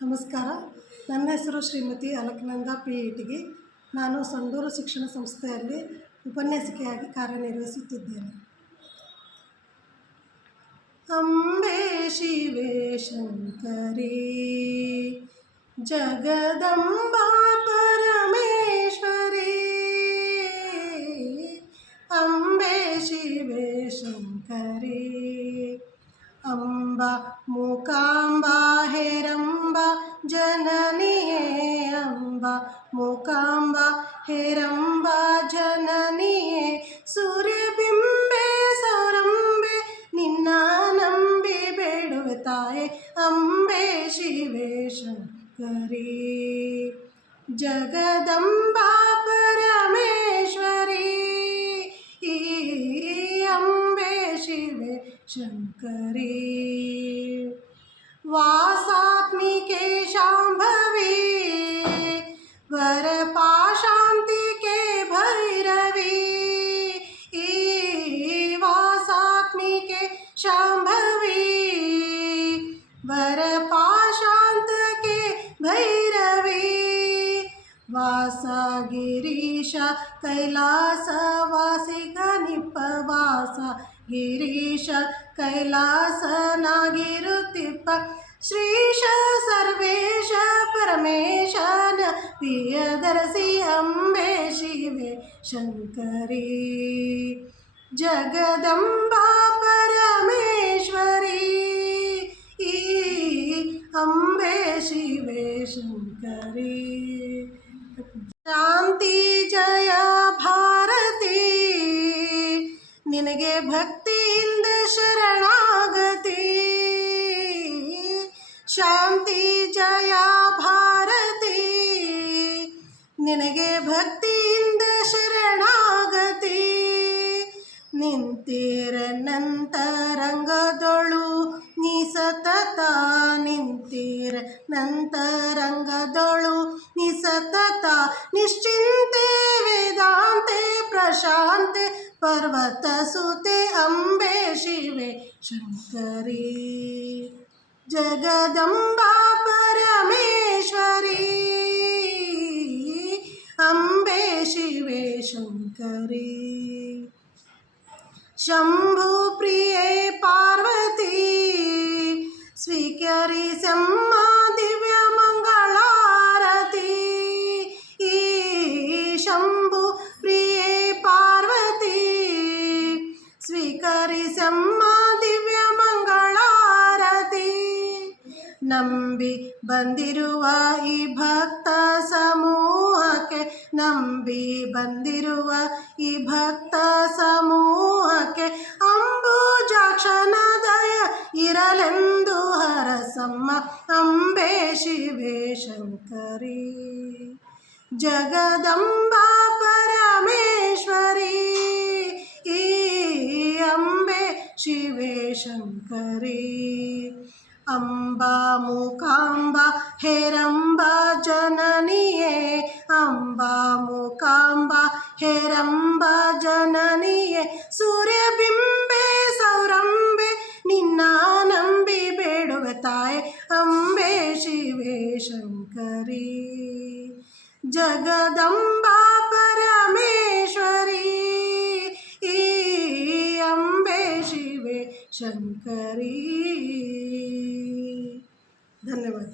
ನಮಸ್ಕಾರ. ನನ್ನ ಹೆಸರು ಶ್ರೀಮತಿ ಅಲಕ್ನಂದ ಪಿ ಇಟಗಿ. ನಾನು ಸಂಡೂರು ಶಿಕ್ಷಣ ಸಂಸ್ಥೆಯಲ್ಲಿ ಉಪನ್ಯಾಸಕಿಯಾಗಿ ಕಾರ್ಯನಿರ್ವಹಿಸುತ್ತಿದ್ದೇನೆ. ಅಂಬೆ ಶಿವೆ ಶಂಕರಿ ಜಗದಂಬಾ ಪರಮೇಶ್ವರಿ, ಅಂಬೆ ಶಿವೆ ಶಂಕರಿ, ಅಂಬಾ ಮೂಕಾಂಬಾ ಹೇರಂಬಾ ಜನನಿಯೇ, ಅಂಬಾ ಮೂಕಾಂಬಾ ಹೇರಂಬಾ ಜನನಿಯೇ, ಸೂರ್ಯಬಿಂಬೆ ಸೌರಂಬೆ ನಿನ್ನ ನಂಬಿ ಬೇಡುವೆ ತಾಯೇ, ಅಂಬೆ ಶಿವೆ ಶಂಕರಿ ಜಗದಂಬಾ ಪರಮೇಶ್ವರಿ, ಅಂಬೆ ಶಿವೆ ಶಂಕರಿ. वासात्मिके शाम्भवी वरपाशान्तिके भैरवी, वासात्मिके शाम्भवी वरपाशान्तके भैरवी, वासगिरीश कैलासवासी गनिपवास, ಗಿರೀಶ ಕೈಲಾಸನಾಗಿರುತ್ತಿಪ್ಪ ಶ್ರೀಶ ಸರ್ವೇಶ ಪರಮೇಶನ ಪ್ರಿಯದರ್ಶಿ, ಅಂಬೆ ಶಿವೆ ಶಂಕರಿ ಜಗದಂಬಾ ಪರಮೇಶ್ವರಿ, ಅಂಬೆ ಶಿವೆ ಶಂಕರಿ. ಶಾಂತಿ ಜಯ ಭಾರತಿ, ನಿನಗೆ ಭಕ್ತಿಯಿಂದ ಶರಣಾಗತಿ, ಶಾಂತಿ ಜಯ ಭಾರತಿ, ನಿನಗೆ ಭಕ್ತಿಯಿಂದ ಶರಣಾಗತಿ. ನಿಂತಿರ ನಂತರಂಗದೊಳು ನೀ ಸತತ, ನಿಂತಿರ ನಂತರಂಗದೊಳು ನೀ ಸತತ, ನಿಶ್ಚಿಂತೆ ವೇದಾಂತೆ ಪ್ರಶಾಂತೆ ಪರ್ವತ ಸುತೆ, ಅಂಬೆ ಶಿವೆ ಶಂಕರಿ ಜಗದಂಬಾ ಪರಮೇಶ್ವರಿ, ಅಂಬೆ ಶಿವೆ ಶಂಕರಿ. ಶಂಭು ಪ್ರಿಯೆ ಪಾರ್ವತಿ ಸ್ವೀಕರಿಸಮ್ಮ ದಿವ್ಯ ಮಂಗಳಾರತಿ, ಶಂಭು ಪ್ರಿಯೆ ಪಾರ್ವತಿ ಸ್ವೀಕರಿಸಮ್ಮ ದಿವ್ಯ ಮಂಗಳಾರತಿ. ನಂಬಿ ಬಂದಿರುವ ಈ ಭಕ್ತ ಸಮೂಹಕ್ಕೆ, ನಂಬಿ ಬಂದಿರುವ ಈ ಭಕ್ತ ಸಮೂಹಕ್ಕೆ, ಅಂಬುಜಾಕ್ಷನ ದಯ ಇರಲೆಂದು ಹರಸಮ್ಮ, ಅಂಬೆ ಶಿವೆ ಶಂಕರಿ ಜಗದಂಬಾ ಪರಮೇಶ್ವರಿ, ಅಂಬೆ ಶಿವೆ ಶಂಕರಿ. ಅಂಬಾ ಮೂಕಾಂಬಾ ಹೇರಂಬಾ ಜನನಿಯೇ, ಅಂಬಾ ಮೂಕಾಂಬಾ ಹೇರಂಬಾ ಜನನಿಯೇ, ಸೂರ್ಯಬಿಂಬೆ ಸೌರಂಬೆ ನಿನ್ನ ನಂಬಿ ಬೇಡುವೆ ತಾಯೇ, ಅಂಬೆ ಶಿವೆ ಶಂಕರಿ ಜಗದಂಬಾ ಪರಮೇಶ್ವರಿ, ಅಂಬೆ ಶಿವೆ ಶಂಕರಿ. ಧನ್ಯವಾದ.